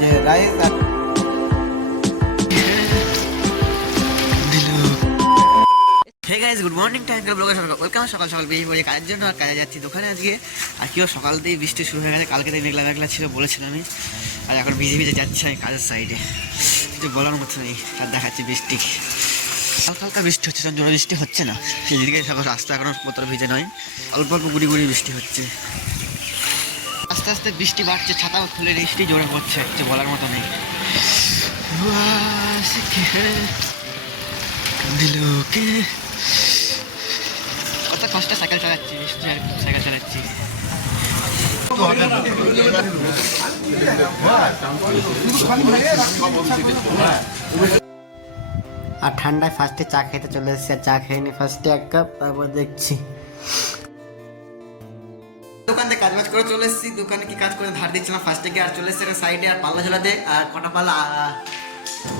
যে রাইস আর hey guys, good morning ট্যাঙ্কেল ব্লগে welcome. সকাল সকাল বেরিয়ে পড়ে কাজের জন্য আর কাজে যাচ্ছি দোকানে আজকে। আর কেউ সকাল থেকেই বৃষ্টি শুরু হয়ে গেছে, কালকে থেকে মেঘলা মেঘলা ছিল বলেছিলাম আমি। আর এখন ভিজে ভিজে যাচ্ছি আমি কাজের সাইডে, কিছু বলার মতো নেই। আর দেখাচ্ছি বৃষ্টি, হালকা হালকা বৃষ্টি হচ্ছে, জোরে বৃষ্টি হচ্ছে না। সেদিকে সকাল রাস্তা এখনো কতটা ভিজে নয়, অল্প অল্প গুড়ি গুড়ি বৃষ্টি হচ্ছে। আস্তে আস্তে বৃষ্টি বাড়ছে, ছাতা খুলে বৃষ্টি জোরে পড়ছে, কিছু বলার মতো নেই। কত কষ্টে সাইকেল চালাচ্ছি, সাইকেল চালাচ্ছি। আর ঠান্ডায় ফার্স্টে চা খেতে চলে এসেছি, আর চা খেয়ে নি ফার্স্টে এক কাপ, তারপর দেখছি দোকান থেকে কাজবাজ করে চলে এসেছি। দোকানে কি কাজ করে ধার দিচ্ছিলাম ফার্স্টে গিয়ে, আর চলে এসেছে সাইডে আর পাল্লা ঝোলাতে। আর কটা পাল্লা,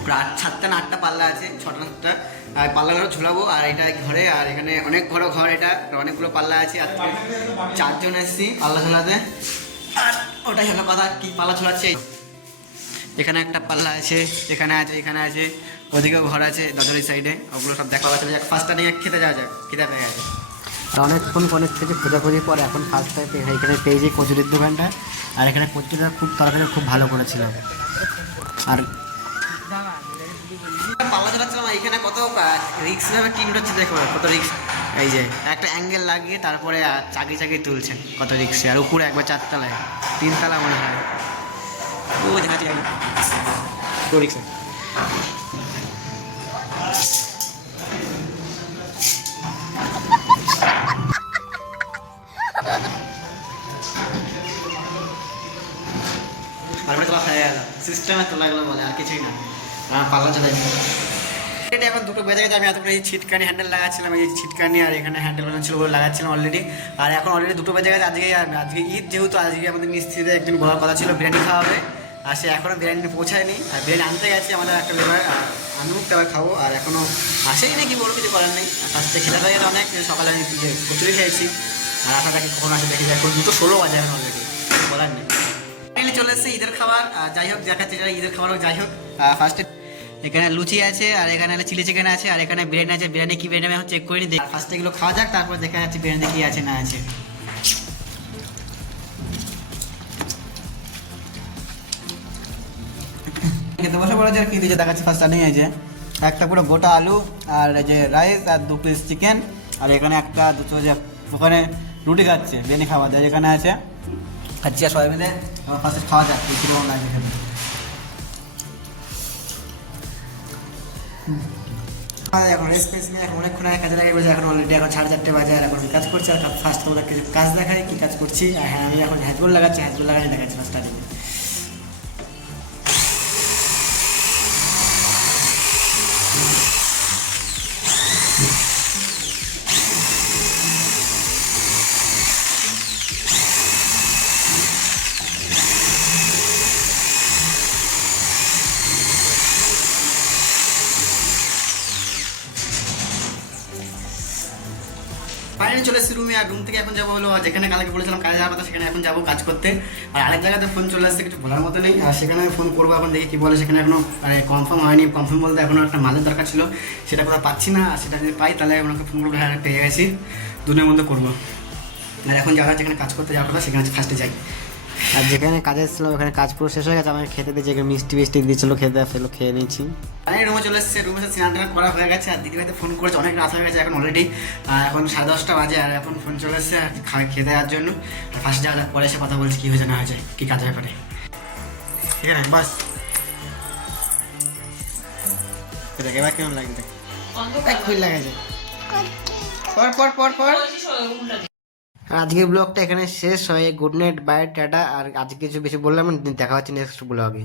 প্রায় 7টা না 8টা পাল্লা আছে, 6টা 7টা। আর পাল্লাগুলো ঝোলাবো। আর এটা ঘরে, আর এখানে অনেক বড় ঘর, এটা অনেকগুলো পাল্লা আছে। আর 4জন এসেছি পাল্লা ঝোলাতে। আর ওটাই হলো কথা, কি পাল্লা ঝোলাচ্ছে। এখানে একটা পাল্লা আছে, এখানে আছে, এখানে আছে, ওদিকেও ঘর আছে দাদুরি সাইডে। ওগুলো সব দেখা পাচ্ছে। ফার্স্টটা নিয়ে খেতে যাওয়া যাক, খিদে পেয়ে গেছে। আর অনেকক্ষণ কলেজ থেকে খোঁজাখুঁজি পরে এখন ফার্স্ট টাইম এখানে পেয়েছি কচুরির দোকানটা। আর এখানে কচুরিটা খুব তরকারি খুব ভালো করেছিলাম। আর পাল্লা চালাচ্ছিলাম, এখানে কত রিক্স ভাবে টিন উঠাচ্ছে, দেখো কত রিক্স। এই যে একটা অ্যাঙ্গেল লাগিয়ে তারপরে চাকরি চাকরি তুলছেন, কত রিক্সে। আর উপরে একবার 4তলায়, 3তলা মনে হয়। ও দেখাচ্ছি রিক্সে। তারপরে তোলা হয়ে গেল, সিস্টেমে তোলা গেলো বলে, আর কিছুই না। পাল্লা চলে এটা এখন 2টো বেজে গেছে। আমি এতক্ষণ এই ছিটকানি হ্যান্ডেল লাগাচ্ছিলাম, এই ছিটকানি আর এখানে হ্যান্ডেল বানানো ছিল বলে লাগাচ্ছিলাম অলরেডি। আর এখন অলরেডি 2টো বেজে গেছে। আজকে ঈদ, যেহেতু আজকে আমাদের মিস্ত্রিদের একদিন বলার কথা ছিল বিরিয়ানি খাওয়া হবে। আর সে এখনও বিরিয়ানি পৌঁছায়নি। আর বিরিয়ানি আনতে গেছে আমাদের একটা লেবার, আমিও তারা খাবো। আর এখনও আসেই না, কি বলবো, কিছু করার নেই। ফার্স্টে খেতে হয়ে গেছে অনেক, সকালে আমি কচুরি খেয়েছি। আর আপনাকে কখন আসে দেখি, এখন 2:16 বাজে এখন অলরেডি, কিছু বলার নেই। চলে এসেছে ঈদের খাবার। যাই হোক, দেখাচ্ছে যারা ঈদের খাবার হোক, যাই হোক। ফার্স্টে এখানে লুচি আছে, আর এখানে চিলি চিকেন আছে, আর এখানে বিরিয়ানি আছে। বিরিয়ানি কি বিরিয়ানি আমি চেক করে নি, ফার্স্টে এগুলো খাওয়া যাক, তারপর দেখা যাচ্ছে বিরিয়ানি কি আছে না আছে। খেতে বসে পড়েছে। আর কি দিয়েছে দেখাচ্ছে, ফার্স্ট স্টার্টিং আছে একটা পুরো গোটা আলু, আর এই যে রাইস, আর 2 পিস চিকেন। আর এখানে একটা দুটো যে ওখানে রুটি খাচ্ছে, বিরিয়ানি খাওয়া যায়। এখানে আছে খাচ্ছি, আর সবাই মিলে ফার্স্টে খাওয়া যাক কীরকম লাগছে খেতে। এখন রেস্ট পেয়েছি, এখন অনেকক্ষণ আগে কাজে লাগে বলছে। এখন অলরেডি এখন 4:30 বাজে, আর এখন কাজ করছি। আর ফার্স্ট তোমাদের কিছু কাজ দেখাই, কী কাজ করছি। আর হ্যাঁ, আমি এখন হ্যাজগুল লাগাচ্ছি, হ্যাজগুল লাগাই দেখাচ্ছি ফার্স্ট স্টার্টিং। ফাইনালি চলে এসেছি রুমে। আর রুম থেকে এখন যাবো হলো যেখানে কালকে বলেছিলাম কাজে যাওয়ার কথা, সেখানে এখন যাবো কাজ করতে। আর আরেক জায়গাতে ফোন চলে আসছে, কিছু বলার মতো নেই। আর সেখানে ফোন করবো, এখন দেখি কি বলে। সেখানে এখনো কনফার্ম হয়নি। কনফার্ম বলতে এখনো একটা মালের দরকার ছিল, সেটা কোথাও পাচ্ছি না। আর সেটা যদি পাই তাহলে ওনাকে ফোন করবো, হ্যাঁ পেয়ে গেছি, 2 দিনের মধ্যে করবো। আর এখন যারা যেখানে কাজ করতে যাওয়ার কথা সেখানে ফার্স্টে যাই। আর যেখানে কাজে এসেছিলাম ওখানে কাজ পুরো শেষ হয়ে গেছে। আমাকে খেতে দিয়েছে, মিষ্টি মিষ্টি দিয়েছিল, খেতে ফেলো, খেয়ে নিয়েছি। আমি রুমে চলে এসেছে, রুমে এসে স্নান টান করা হয়ে গেছে। আর দিদিভাইতে ফোন করেছে, অনেক রাত হয়ে গেছে এখন অলরেডি। এখন 10:30 বাজে, আর এখন ফোন চলে এসেছে খেতে দেওয়ার জন্য। আর ফার্স্ট যাওয়া যাক, পরে এসে কথা বলছি কী হয়েছে না হয়েছে, কী কাজ ব্যাপারে। ঠিক আছে বাস, দেখ এবার কেমন লাগবে, খুল লাগাইছে পর পর পর পর। আজকের ব্লগটা এখানে শেষ হয়। Good night, bye, tata. আর আজকে কিছু বেশি বললাম, দেখা হচ্ছে নেক্সট ব্লগে।